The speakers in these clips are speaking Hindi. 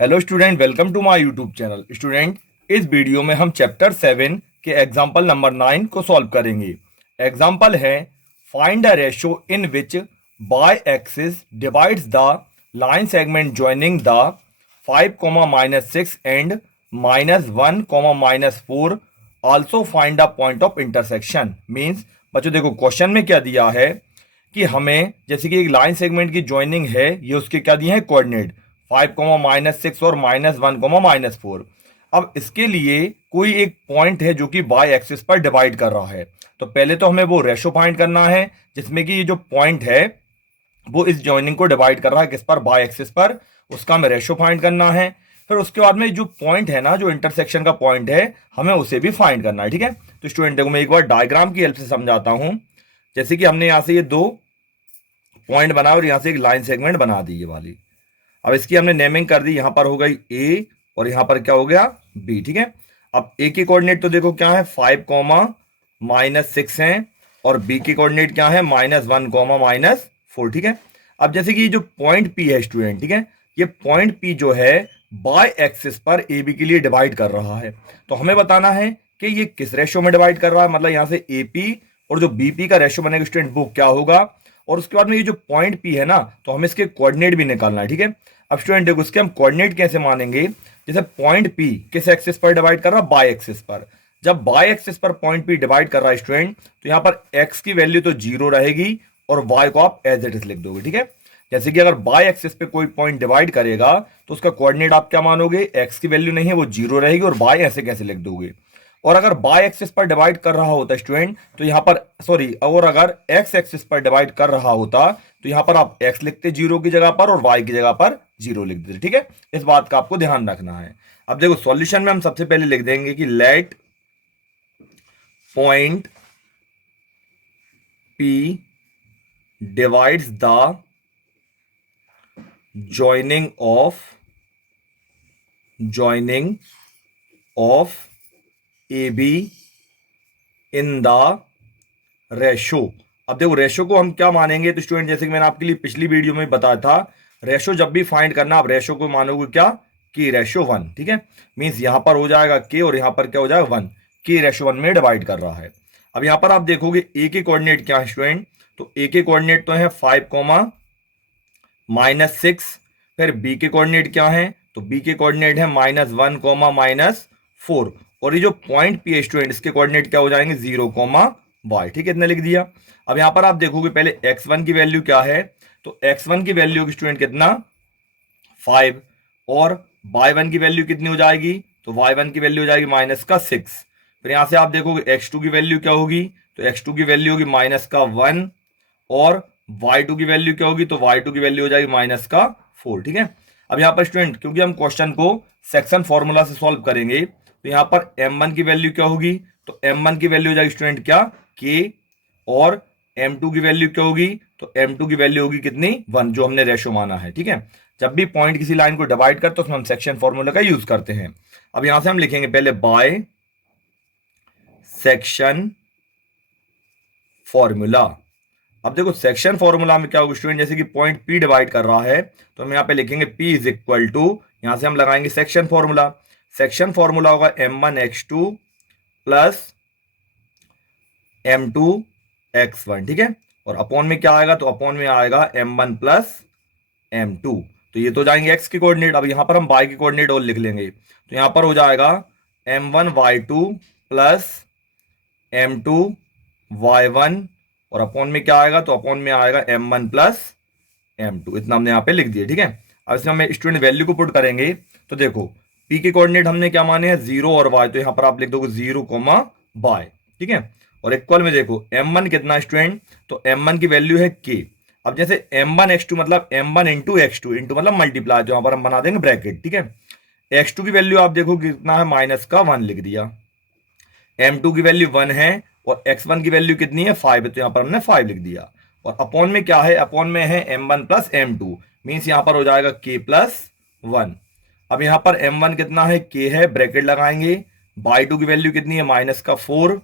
Hello student, welcome to my YouTube channel. Student, इस वीडियो में हम चैप्टर 7 के एग्जाम्पल नंबर 9 को सॉल्व करेंगे। एग्जाम्पल है, find a ratio in which by Axis divides the line segment joining the 5, -6 and -1, -4। Also find the point of intersection. Means बच्चों देखो, क्वेश्चन में क्या दिया है कि हमें जैसे कि एक लाइन सेगमेंट की ज्वाइनिंग है, ये उसके क्या दिए हैं कोऑर्डिनेट 5, -6 और -1, -4। अब इसके लिए कोई एक पॉइंट है जो कि वाई एक्सिस पर डिवाइड कर रहा है। तो पहले तो हमें वो रेशो फाइंड करना है जिसमें कि ये जो पॉइंट है वो इस जॉइनिंग को डिवाइड कर रहा है किस पर, वाई एक्सिस पर। उसका हमें रेशो फाइंड करना है। फिर उसके बाद में जो पॉइंट है ना, जो इंटरसेक्शन का पॉइंट है, हमें उसे भी फाइंड करना है। ठीक है, तो स्टूडेंट देखो, मैं एक बार डायग्राम की हेल्प से समझाता हूं। जैसे कि हमने यहां से ये दो पॉइंट बनाया और यहां से एक लाइन सेगमेंट बना दी ये वाली। अब इसकी हमने नेमिंग कर दी, यहां पर हो गई ए और यहां पर क्या हो गया बी। ठीक है, अब ए के कोऑर्डिनेट तो देखो क्या है 5, -6 है, और बी के कोऑर्डिनेट क्या है -1, -4। ठीक है, अब जैसे कि ये जो पॉइंट पी है स्टूडेंट, ठीक है, ये पॉइंट पी जो है बाय एक्सिस पर ए बी के लिए डिवाइड कर रहा है। तो हमें बताना है कि ये किस रेशो में डिवाइड कर रहा है। मतलब यहां से ए पी और जो बीपी का रेशो बनेगा स्टूडेंट वो क्या होगा। और उसके बाद में ये जो पॉइंट पी है ना, तो हमें इसके कोऑर्डिनेट भी निकालना है। ठीक है, अब स्टूडेंट देखो, इसके हम कोऑर्डिनेट कैसे मानेंगे। जैसे पॉइंट पी किस एक्सिस पर डिवाइड कर रहा है, बाय एक्सिस पर। जब बाय एक्सिस पर पॉइंट पी डिवाइड कर रहा है स्टूडेंट, तो यहां पर एक्स की वैल्यू तो जीरो रहेगी और वाई को आप एज इट इज लिख दोगे। ठीक है, जैसे कि अगर बाय एक्सिस पे कोई पॉइंट डिवाइड करेगा तो उसका कोऑर्डिनेट आप क्या मानोगे, एक्स की वैल्यू नहीं है वो जीरो रहेगी, और बाय ऐसे कैसे लिख दोगे। और अगर बाय एक्सिस पर डिवाइड कर रहा होता स्टूडेंट तो यहां पर सॉरी, और अगर एक्स एक्सिस पर डिवाइड कर रहा होता तो यहां पर आप एक्स लिखते जीरो की जगह पर और वाई की जगह पर जीरो लिख देते। ठीक है, इस बात का आपको ध्यान रखना है। अब देखो, सॉल्यूशन में हम सबसे पहले लिख देंगे कि let point P divides the joining of AB in the ratio. अब देखो, रेशो को हम क्या मानेंगे तो स्टूडेंट, जैसे कि मैंने आपके लिए पिछली वीडियो में बताया था, रेशो जब भी फाइंड करना आप रेशो को मानोगे क्या, के रेशो 1। ठीक है, मींस यहां पर हो जाएगा के और यहां पर क्या हो जाएगा 1। के रेशो 1 में डिवाइड कर रहा है। अब यहां पर आप देखोगे ए के कोऑर्डिनेट क्या है स्टूडेंट, तो ए के कोऑर्डिनेट तो है 5, -6। फिर बी के कोऑर्डिनेट क्या है, तो बी के कोऑर्डिनेट है -1, -4। और ये जो पॉइंट पी है स्टूडेंट, इसके कोऑर्डिनेट क्या हो जाएंगे 0, y। ठीक है, इतना लिख दिया। अब यहां पर आप देखोगे पहले x1 की वैल्यू क्या है, तो x1 की वैल्यू स्टूडेंट कितना 5, और y1 की वैल्यू कितनी हो जाएगी, तो y1 की वैल्यू हो जाएगी -6। फिर यहां से आप देखोगे x2 की वैल्यू क्या होगी, तो x2 की वैल्यू होगी -1, और y2 की वैल्यू क्या होगी, तो y2 की वैल्यू हो जाएगी -4। ठीक है, अब यहां पर स्टूडेंट क्योंकि हम क्वेश्चन को सेक्शन फॉर्मूला से सॉल्व करेंगे, तो यहां पर m1 की वैल्यू क्या होगी, तो m1 की वैल्यू हो जाएगी स्टूडेंट क्या k, और m2 की वैल्यू क्या होगी, तो m2 की वैल्यू होगी कितनी 1, जो हमने रेशो माना है। ठीक है, जब भी पॉइंट किसी लाइन को डिवाइड करते हैं तो हम सेक्शन फॉर्मूला का यूज करते हैं। अब यहां से हम लिखेंगे पहले बाय सेक्शन फॉर्मूला। अब देखो, सेक्शन फॉर्मूला में क्या होगा स्टूडेंट, जैसे कि पॉइंट पी डिवाइड कर रहा है तो हम यहां पे लिखेंगे P इज इक्वल टू, यहां से हम लगाएंगे सेक्शन फॉर्मूला। सेक्शन फॉर्मूला होगा m1x2 प्लस m2x1। ठीक है, और अपॉन में क्या आएगा, तो अपॉन में आएगा m1 प्लस m2। तो ये तो जाएंगे x के कोऑर्डिनेट। अब यहां पर हम y के कोऑर्डिनेट और लिख लेंगे, तो यहां पर हो जाएगा m1y2 प्लस m2y1, और अपॉन में क्या आएगा, तो अपॉन में आएगा m1 प्लस m2। इतना हमने यहां पे लिख दिया। ठीक है, अब इसमें हमें स्टूडेंट वैल्यू को पुट करेंगे, तो देखो p के कोऑर्डिनेट हमने क्या माने हैं 0 और y, तो यहां पर आप लिख दोगे 0, y। ठीक है, और इक्वल में देखो m1 कितना स्टूडेंट, तो m1 की वैल्यू है k। अब जैसे m1x2 मतलब m1 इंटू x2, इंटू मतलब मल्टीप्लाई, तो यहां पर हम बना देंगे ब्रैकेट। ठीक है, x2 की वैल्यू आप देखो कितना है -1 लिख दिया, m2 की वैल्यू 1 है, और x1 की वैल्यू कितनी है 5 है, तो यहां पर हमने 5 लिख दिया। और अपॉन में क्या है, अपॉन में है m1 प्लस m2, मीन्स यहां पर हो जाएगा k प्लस 1। अब यहां पर m1 कितना है k है, ब्रैकेट लगाएंगे, y2 की वैल्यू कितनी है -4,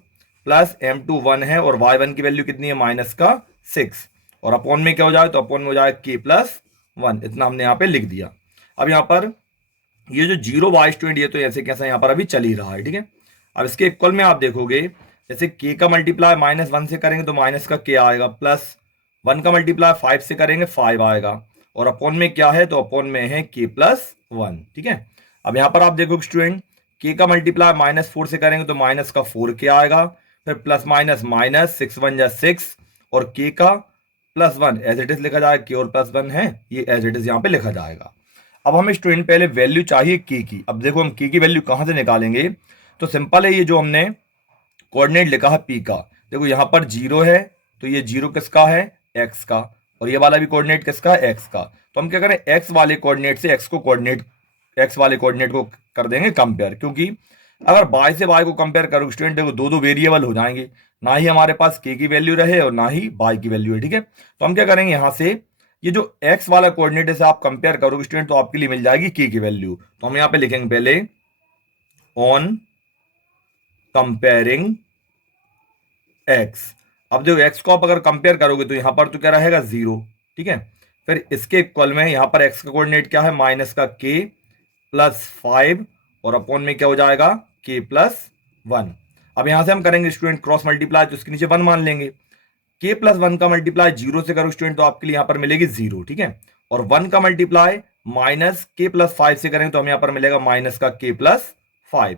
प्लस m2 1 है, और y1 की वैल्यू कितनी है -6। और अपॉन में क्या हो जाएगा, तो अपॉन में हो जाएगा k प्लस 1। इतना हमने यहां पे लिख दिया। अब यहां पर ये जो 0 y स्टूडेंट ये तो ऐसे कैसा यहाँ पर अभी चल ही रहा है, ठीक है। अब इसके इक्वल में आप देखोगे जैसे k का मल्टीप्लाई -1 से करेंगे तो माइनस का k आएगा, प्लस 1 का मल्टीप्लाई 5 से करेंगे 5 आएगा, और अपॉन में क्या है तो अपॉन में है k+1, ठीक है। अब यहाँ पर आप देखो स्टूडेंट k का मल्टीप्लाई -4 से करेंगे तो माइनस का 4k आएगा, फिर प्लस माइनस माइनस 6 1 जा 6, और k का +1 एज इट इज लिखा जाएगा, k और +1 है ये एज इट इज यहाँ पे लिखा जाएगा। अब हमें स्टूडेंट पहले वैल्यू चाहिए k की। अब देखो हम k की वैल्यू कहाँ से निकालेंगे, तो सिंपल है, ये जो हमने कोऑर्डिनेट लिखा है p का, देखो यहाँ पर 0 है तो ये 0 किसका है, x का, और ये वाला भी कोऑर्डिनेट किसका है, x का। तो हम क्या करें, x वाले कोऑर्डिनेट से x वाले कोऑर्डिनेट को कर देंगे कंपेयर, क्योंकि अगर y से y को कंपेयर करोगे स्टूडेंट देखो दो दो वेरिएबल हो जाएंगे, ना ही हमारे पास k की वैल्यू रहे और ना ही y की वैल्यू है, ठीक है। तो हम क्या करेंगे, यहाँ से ये जो x वाला कोऑर्डिनेट से आप कंपेयर करोगे स्टूडेंट तो आपके लिए मिल जाएगी k की वैल्यू। तो हम यहाँ पे लिखेंगे पहले ऑन कंपेयरिंग x। अब देखो x को आप अगर कंपेयर करोगे तो यहाँ पर तो क्या रहेगा 0, ठीक है। फिर इसके इक्वल में यहाँ पर x का कोऑर्डिनेट क्या है, माइनस का k+5, और अपॉन में क्या हो जाएगा k+1। अब यहां से हम करेंगे स्टूडेंट क्रॉस मल्टीप्लाई, तो इसके नीचे 1 मान लेंगे। k+1 का मल्टीप्लाई 0 से करो स्टूडेंट तो आपके लिए यहां पर मिलेगी 0, ठीक है। और 1 का मल्टीप्लाई माइनस k+5 से करेंगे तो हमें यहां पर मिलेगा माइनस का k+5।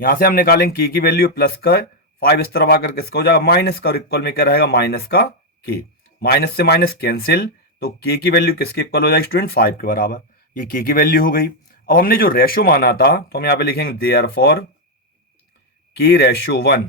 यहां से हम निकालेंगे k की वैल्यू, प्लस का 5 इस तरफ आकर किसका हो जाएगा, माइनस का, और इक्वल में क्या रहेगा, माइनस का k। माइनस से माइनस कैंसिल, तो k की वैल्यू किसके इक्वल हो जाएगी स्टूडेंट, 5 के बराबर। ये k की वैल्यू हो गई। अब हमने जो रेशो माना था तो हम यहाँ पे लिखेंगे देयरफॉर k/1,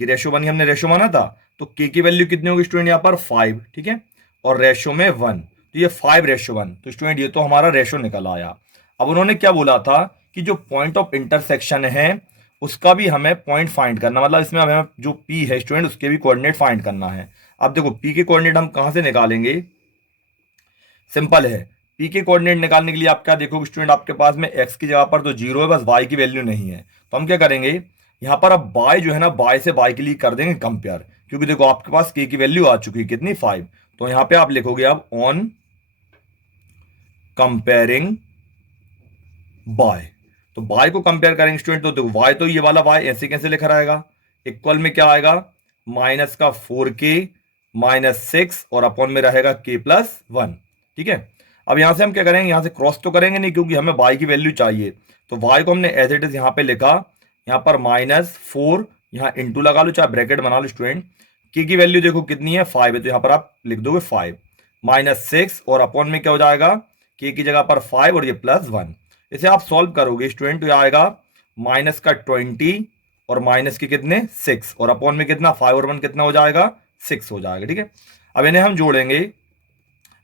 k/1 ही हमने रेशो माना था, तो k की वैल्यू कितनी होगी स्टूडेंट, यहाँ पर 5, ठीक है, और रेशो में 1, तो ये 5/1। तो स्टूडेंट ये तो हमारा रेशो निकल आया। अब उन्होंने क्या बोला था कि जो पॉइंट ऑफ इंटरसेक्शन है उसका भी हमें पॉइंट फाइंड करना, मतलब इसमें हमें जो p है स्टूडेंट उसके भी कोऑर्डिनेट फाइंड करना है। अब देखो p के कोऑर्डिनेट हम कहां से निकालेंगे, सिंपल है, p के कोऑर्डिनेट निकालने के लिए आप क्या देखोगे स्टूडेंट, आपके पास में x की जगह पर तो 0 है, बस y की वैल्यू नहीं है। तो हम क्या करेंगे, यहां पर अब y जो है ना, y से y के लिए कर देंगे कंपेयर, क्योंकि देखो आपके पास k की वैल्यू आ चुकी है कितनी, 5। तो यहां पे आप लिखोगे अब ऑन कंपेयरिंग y, तो y को कंपेयर करेंगे स्टूडेंट तो देखो y तो ये वाला y ऐसे कैसे लिखा रहेगा, इक्वल में क्या आएगा, माइनस का 4k -6, और अपॉन में रहेगा k+1, ठीक है। अब यहां से हम क्या करेंगे, यहां से क्रॉस तो करेंगे नहीं क्योंकि हमें y की वैल्यू चाहिए, तो y को हमने एज इट इज यहां पे लिखा, यहां पर -4, यहां इंटू लगा लो चाहे ब्रैकेट बना लो स्टूडेंट, k की वैल्यू देखो कितनी है, 5 है, तो यहां पर आप लिख दोगे 5 -6, और अपॉन में क्या हो जाएगा, k की जगह पर 5 और ये +1। इसे आप सॉल्व करोगे स्टूडेंट तो आएगा माइनस का 20 और माइनस के कितने 6, और अपॉन में कितना 5 और 1 कितना हो जाएगा 6 हो जाएगा, ठीक है। अब इन्हें हम जोड़ेंगे,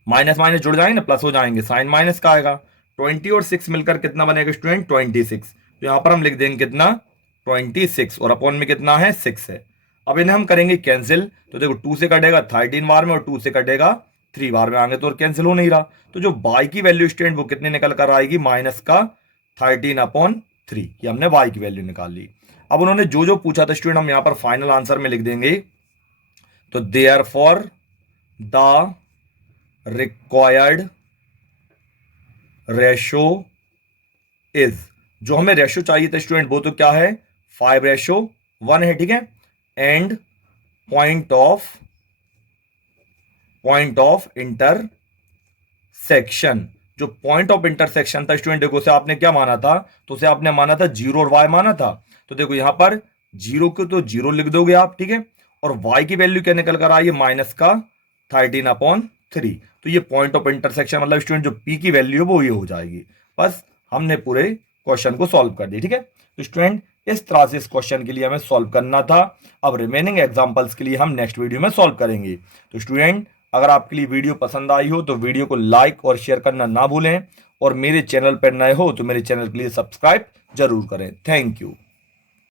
माइनस माइनस जुड़ जाएंगे ना, प्लस हो जाएंगे, साइन माइनस का आएगा, 20 और 6 मिलकर कितना बनेगा स्टूडेंट 26। तो यहां पर हम लिख देंगे कितना 26, और अपॉन में कितना है 6 है। अब इन्हें हम करेंगे कैंसिल, तो देखो 2 से कटेगा 13 बार में और 2 से कटेगा 3 बार में, आगे तो और कैंसिल हो नहीं रहा। तो जो y की वैल्यू स्टूडेंट वो कितने निकल कर आएगी, माइनस का 13/3, ये हमने y की वैल्यू निकाल ली। अब उन्होंने जो जो पूछा था स्टूडेंट हम यहां पर फाइनल आंसर में लिख देंगे, तो therefore the required ratio is, जो हमें रेशो चाहिए था स्टूडेंट वो तो क्या है 5/1 है, ठीक है। एंड पॉइंट ऑफ इंटरसेक्शन, जो पॉइंट ऑफ इंटरसेक्शन था स्टूडेंट देखो उसे आपने क्या माना था, तो उसे आपने माना था 0 और y माना था, तो देखो यहां पर 0 को तो 0 लिख दोगे आप, ठीक है, और y की वैल्यू क्या निकल कर आई है, माइनस का 13/3। तो ये पॉइंट ऑफ इंटरसेक्शन मतलब स्टूडेंट जो p की वैल्यू है वो ये हो जाएगी। बस हमने पूरे क्वेश्चन को सॉल्व कर दिया, ठीक है। तो स्टूडेंट इस तरह से इस क्वेश्चन के लिए हमें सॉल्व करना था। अब रिमेनिंग एग्जांपल्स के लिए हम नेक्स्ट वीडियो में सॉल्व करेंगे। तो स्टूडेंट अगर आपके लिए वीडियो पसंद आई हो तो वीडियो को लाइक और शेयर करना ना भूलें, और मेरे चैनल पर नए हो तो मेरे चैनल के लिए सब्सक्राइब जरूर करें। Thank you.